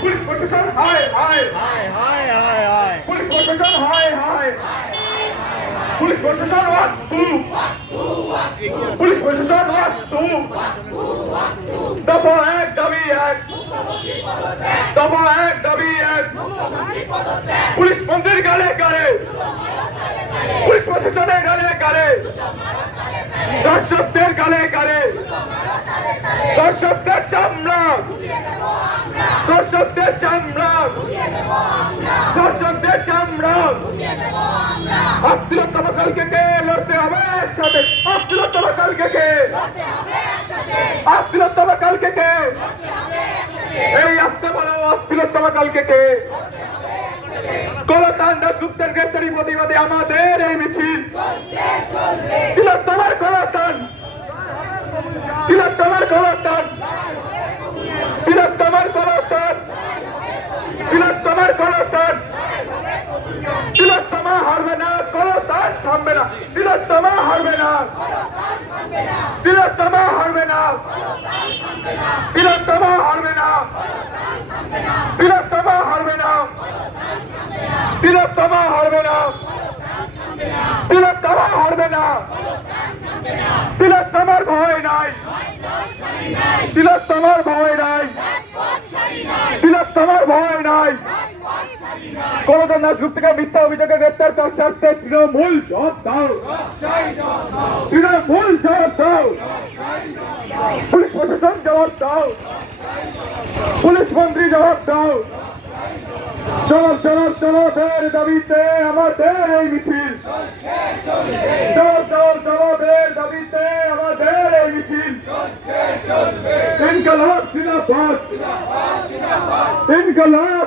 Police প্রশাসন হায় হায়। হায় হায় হায় হায়। পুলিশ প্রশাসন হায় হায়। পুলিশ প্রশাসন ওয়াক টু। পুলিশ প্রশাসন ওয়াক টু। দফা এক দাবি এক। দফা এক দাবি এক। পুলিশ মন্ত্রীর গালে গালে। পুলিশ প্রশাসনের গালে গালে। দর্শকদের গালে গালে। দর্শকদের চামড়া। দর্শকদের চামড়া দর্শকদের চামড়া অস্থিরতম কালকে কে লড়তে হবে একসাথে? অস্থিরতম কালকে কে? অস্থিরতম কালকে কে? এই আসতে বলো অস্থিরতম কালকে কে? কলতান দাসগুপ্তের গ্রেপ্তারি প্রতিবাদে আমাদের এই মিছিল। তিলোত্তমার কলতান তিলোত্তমার কলতান তিলোত্তমার কলতান কলতান তিলোত্তমা হারবে না কলতান থামবে না, তিলোত্তমা হারবে না, তিলোত্তমা হারবে না, তিলোত্তমা হারবে না, তিলোত্তমা হারবে না, তিলোত্তমা হারবে না, তিলোত্তমা হারবে না, তিলোত্তমার ভয় নাই, তিলোত্তমার ভয় নাই, তিলোত্তমার ভয় নাই। কলকাতা দাসগুপ্তকে মিথ্যা অভিযোগে গ্রেপ্তার করতে তৃণমূল জবাব দাও। তৃণমূল জবাব দাও। পুলিশ প্রশাসন জবাব দাও। পুলিশ মন্ত্রী জবাব দাও। জবাব জবাব জবাবের দাবিতে আমাদের এই মিছিল। জবাব জবাব জবাবের দাবিতে আমাদের এই মিছিল। ইনকলাব জিন্দাবাদ। ইনকলাব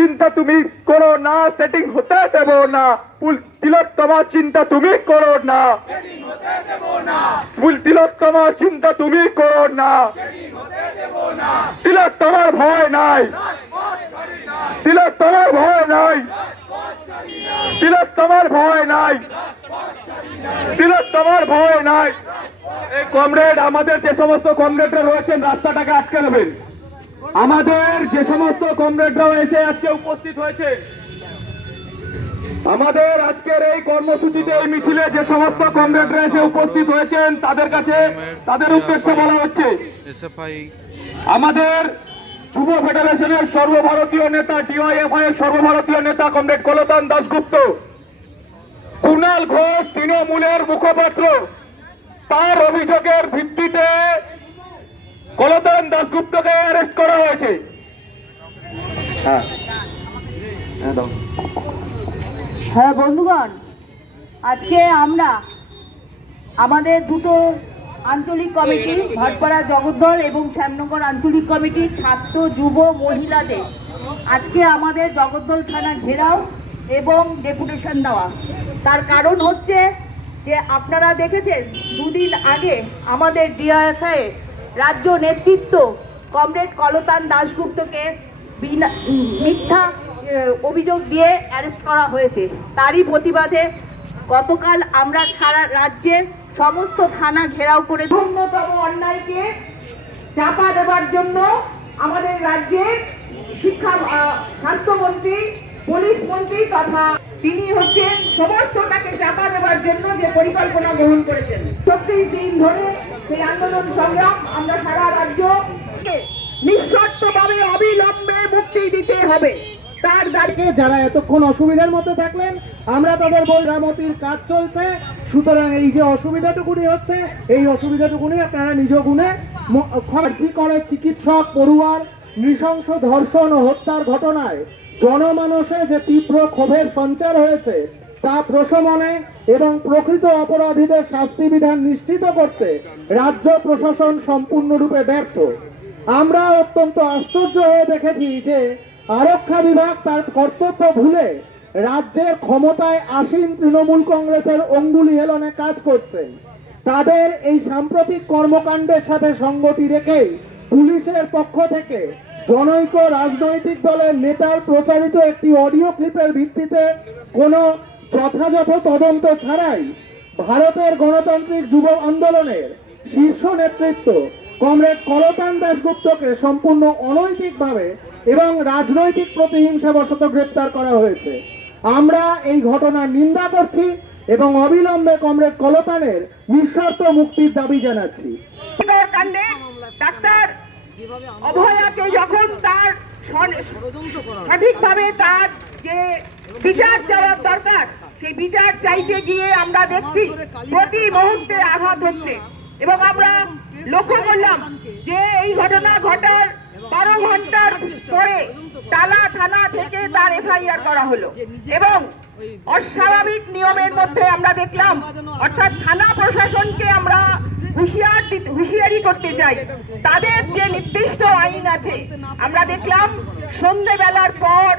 চিন্তা তুমি করো না সেটিং হতে দেব না। তিলোত্তমা চিন্তা তুমি করো না। পুল- তিলোত্তমা চিন্তা তুমি করো না। তিলোত্তমার ভয় নাই। তিলোত্তমার ভয় নাই। তিলোত্তমার ভয় নাই। তিলোত্তমার ভয় নাই। কমরেড, আমাদের যে সমস্ত কমরেডরা রয়েছেন, রাস্তাটাকে আটকে দেবেন আমাদের যে সমস্ত কমরেডরাও এসে আজকে উপস্থিত হয়েছে আমাদের আজকের এই কর্মসূচিতে এই মিছিলে যে সমস্ত কমরেডরা এসে উপস্থিত হয়েছেন তাদের কাছে তাদের উদ্দেশ্যে বলা হচ্ছে আমাদের যুব ফেডারেশনের সর্বভারতীয় নেতা ডিওয়াইএফআই এর সর্বভারতীয় নেতা কমরেড কলতান দাসগুপ্ত কুণাল ঘোষ তৃণমূলের মুখপাত্র। তার অভিযোগের ভিত্তিতে কলতান দাসগুপ্তকে অ্যারেস্ট করা হয়েছে। হ্যাঁ। হ্যাঁ হ্যাঁ বন্ধুগণ, আজকে আমরা আমাদের দুটো আঞ্চলিক কমিটি, ভাটপাড়া জগদ্দল এবং শ্যামনগর আঞ্চলিক কমিটি, ছাত্র, যুব, মহিলাদের। আজকে আমাদের জগদ্দল থানা ঘেরাও এবং ডেপুটেশন দেওয়া। তার কারণ হচ্ছে যে আপনারা দেখেছেন, দুদিন আগে আমাদের ডিআইএফআই রাজ্য নেতৃত্ব কমরেড কলতান দাশগুপ্তকে মিথ্যা অভিযোগ দিয়ে অ্যারেস্ট করা হয়েছে। তারই প্রতিবাদে গতকাল আমরা সারা রাজ্যে সমস্ত থানা ঘেরাও করে ন্যূনতম অন্যায়কে চাপা দেওয়ার জন্য আমাদের রাজ্যের শিক্ষা স্বাস্থ্যমন্ত্রী, পুলিশ মন্ত্রী তথা তিনি হচ্ছেন সমস্তটাকে চাপা দেওয়ার জন্য যে পরিকল্পনা গ্রহণ করেছেন। চব্বিশ দিন ধরে সেই আন্দোলন সংগ্রাম আমরা সারা রাজ্য নিঃশর্তভাবে অবিলম্বে মুক্তি দিতে হবে। তার থেকে যারা এতক্ষণ অসুবিধার মধ্যে থাকলেন, আমরা তাদের কাজ চলছে। সুতরাং এই যে অসুবিধাটুকুনি হচ্ছে, এই অসুবিধাটুকুনি আপনারা নিজ গুণে খরচি করে চিকিৎসক, পড়ুয়ার, নৃশংস ধর্ষণ ও হত্যার ঘটনায় জনমানসে যে তীব্র ক্ষোভের সঞ্চার হয়েছে তা প্রশমনে এবং প্রকৃত অপরাধীদের শাস্তি বিধান নিশ্চিত করতে রাজ্য প্রশাসন সম্পূর্ণরূপে ব্যর্থ। আমরা অত্যন্ত আশ্চর্য হয়ে দেখেছি যে আরক্ষা বিভাগ তার কর্তব্য ভুলে রাজ্যের ক্ষমতায় আসীন তৃণমূল কংগ্রেসের অঙ্গুলি হেলনে কাজ করছে। তাদের এই সাম্প্রতিক কর্মকাণ্ডের সাথে সঙ্গতি রেখে পুলিশের পক্ষ থেকে জনৈক রাজনৈতিক দলের নেতার প্রচারিত একটি অডিও ক্লিপের ভিত্তিতে কোনো যথাযথ তদন্ত ছাড়াই ভারতের গণতান্ত্রিক যুব আন্দোলনের শীর্ষ নেতৃত্ব কমরেড করতান দাসগুপ্তকে সম্পূর্ণ অনৈতিকভাবে এবং রাজনৈতিক প্রতিহিংসাবশত গ্রেপ্তার করা হয়েছে। আমরা এই ঘটনার নিন্দা করছি এবং অবিলম্বে কমরেড কলতানের নিঃস্বার্থ মুক্তির দাবি জানাচ্ছি। ডাক্তার অভয়াকে যখন তার সঠিকভাবে তার যে বিচার চাওয়ার দরকার। সেই বিচার চাইতে গিয়ে আমরা দেখছি প্রতি মুহূর্তে আঘাত হচ্ছে। এবং আমরা লক্ষ্য করলাম যে এই ঘটনা ঘটার বারো ঘণ্টার পরে টালা থানা থেকে তার এফআইআর করা হলো। এবং অস্বাভাবিক নিয়মের মধ্যে আমরা দেখলাম, অর্থাৎ থানা প্রশাসনকে আমরা হুঁশিয়ার হুঁশিয়ারি করতে চাই। তাদের যে নির্দিষ্ট আইন আছে, আমরা দেখলাম সন্ধেবেলার পর